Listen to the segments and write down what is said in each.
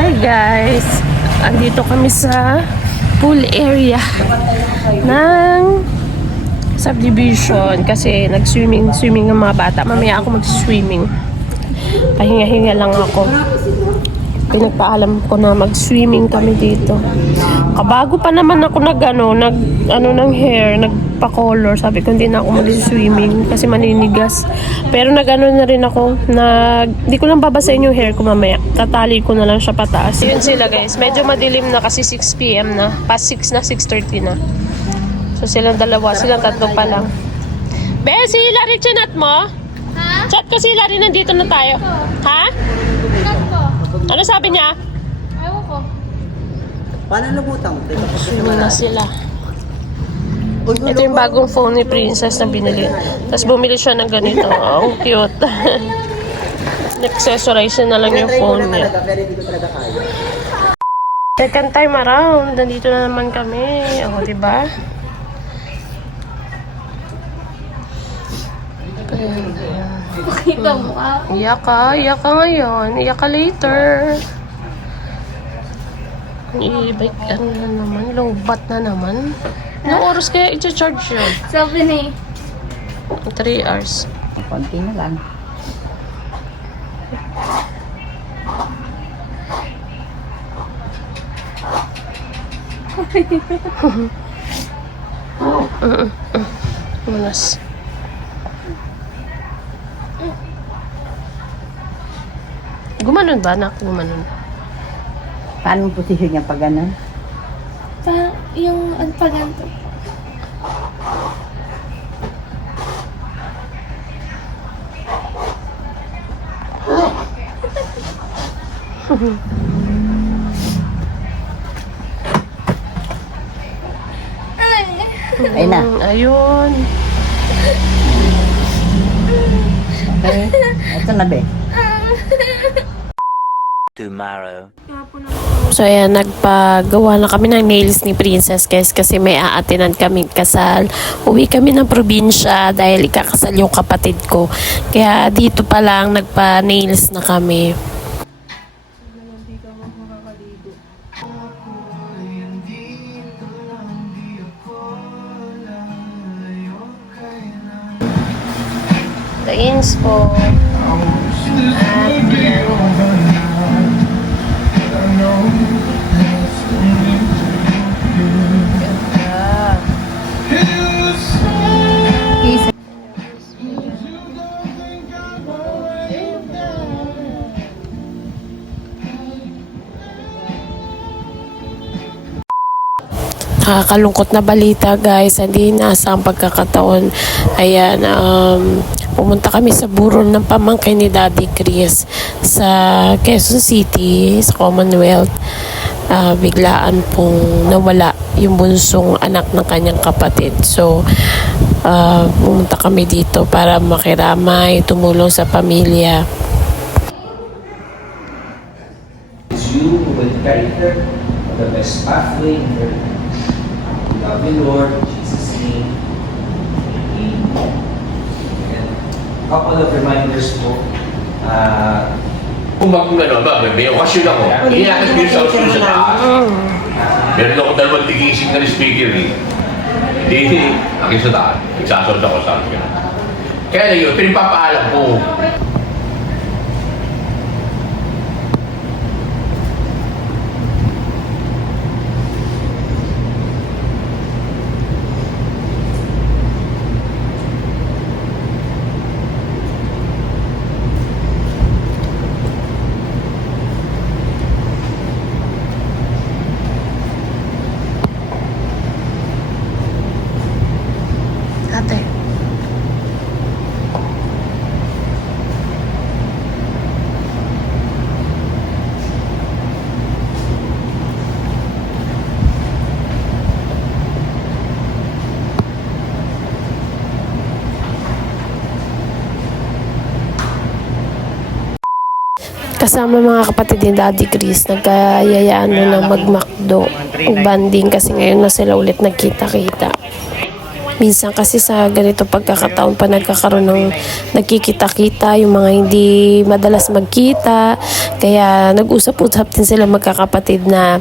Hi guys! Andito kami sa pool area ng subdivision kasi nag-swimming ang mga bata. Mamaya ako mag-swimming. Pahinga-hinga lang ako. Pinagpaalam ko na mag-swimming kami dito. Kabago pa naman ako ng hair, nagpa-color. Sabi ko hindi na ako mag-swimming kasi maninigas. Pero na rin ako, di ko lang babasahin yung hair ko mamaya. Tatali ko na lang siya pataas. Yun sila guys, medyo madilim na kasi 6 PM na. Past 6 na, 6:30 na. So silang tatlo pa lang. Be, si Hilary chinat mo? Ha? Chat ko si Hilary, nandito na tayo. Ha? Ano sabi niya? Ayaw ko. Paano nabutang? Swimming na sila. Ito yung bagong phone ni Princess na binili. Tapos bumili siya ng ganito. Oh, cute. Accessorize na lang yung phone niya. Pero hindi ko talaga kaya. Second time around. Nandito na naman kami. O, diba? Makita mo ka. Iyak ka ngayon. Iyak ka later. I-bike na naman. Low bat na naman. Anong oras kaya i-charge yun? Sabi ni. 3 hours. Konti na lang. Manas. Gumanon ba, anak? Gumanon. Paano ang posisyon niya pag gano'n? Yung paganto. Ayun na. Ayun. Okay. Ito na be. Tomorrow. So ayan, nagpagawa na kami ng nails ni Princess guys kasi may aatinan kaming kasal. Uwi kami ng probinsya dahil ikakasal yung kapatid ko. Kaya dito pa lang nagpa-nails na kami. The inspo. At yan. Nakakalungkot na balita guys, hindi nasa ang pagkakataon. Ayan, pumunta kami sa burol ng pamangkin ni Daddy Chris sa Quezon City, sa Commonwealth. Biglaan pong nawala yung bunsong anak ng kanyang kapatid. So, pumunta kami dito para makiramay, tumulong sa pamilya. It's you who will carry her on the best pathway in her life. We love you, Lord, in Jesus' name. Amen. And a couple of reminders po. Kung may okasyon ako, iniakit ko sa usun sa taas. Meron ako dalawang tigising na speaker eh. Hindi, akin sa taas. Nagsasawad ako sa akin. Kaya na yun, pinipapaalam ko. Ate. Kasama mga kapatid ni Daddy Chris, nagkayayaan na ng mag-McDo o banding kasi ngayon na sila ulit nagkita-kita. Minsan kasi sa ganito pagkakataon pa nagkakaroon ng nagkikita-kita, yung mga hindi madalas magkita. Kaya nag-usap-usap din sila magkakapatid na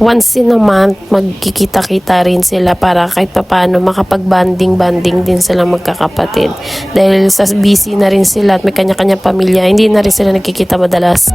once in a month magkikita-kita rin sila para kahit papaano makapag-banding din sila magkakapatid. Dahil sa busy na rin sila at may kanya-kanya pamilya, hindi na rin sila nagkikita madalas.